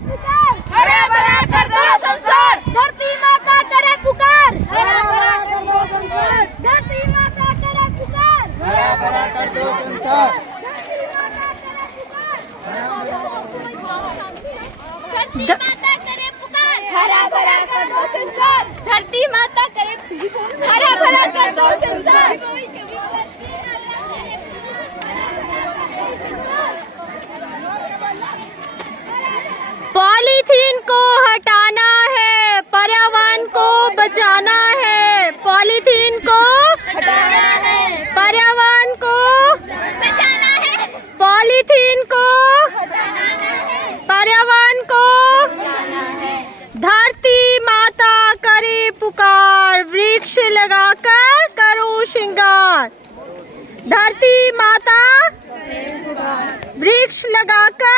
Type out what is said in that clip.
पुकार, हरा भरा कर दो संसार। धरती माता करे पुकार, हरा भरा कर दो संसार। धरती माता करे पुकार, हरा भरा कर दो संसार। धरती माता करे पुकार, धरती माता करे पुकार, हरा भरा कर दो संसार। धरती माता करे हरा भरा कर दो संसार। पॉलीथीन को हटाना है, पर्यावरण को बचाना है। पॉलीथीन को हटाना है, पर्यावरण को बचाना है। पॉलीथीन को हटाना है, पर्यावरण को बचाना है। धरती माता करे पुकार, वृक्ष लगाकर करो श्रृंगार। धरती माता वृक्ष लगाकर